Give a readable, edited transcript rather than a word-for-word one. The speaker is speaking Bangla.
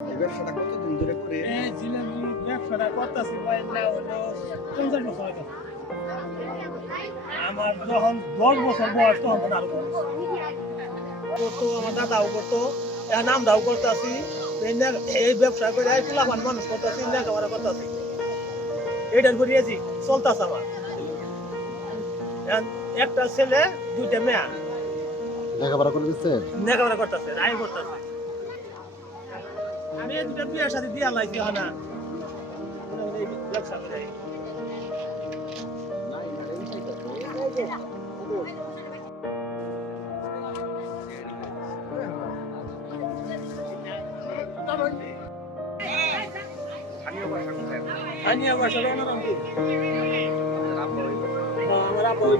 এই ব্যবসাটা কতদিন ধরে করে? এই জিলাপি ব্যবসাটা করতেছি ভাই না হলো 50 বছর হইতো। আমার যখন 10 বছর বয়স তখন তো আরো করতো, আমার দাদাও করতো, এখন আমরাও করতেছি। এই ব্যবসা করে পোলাপান মানুষ করতেছি, লেখাপড়া করতেছি, এটার করিয়েছি চলতেছে আমার। এখন একটা ছেলে দুইটা মেয়া লেখাপড়া করে দিচ্ছে। লেখাপড়া করতেছে, আয় করতেছে। আমি এই দুটা বিয়ের সাথে দিয়া লাইছি না ব্যবসা করে। স্থানীয় ভাষা অনারম্ভ আমার আব্বা ওই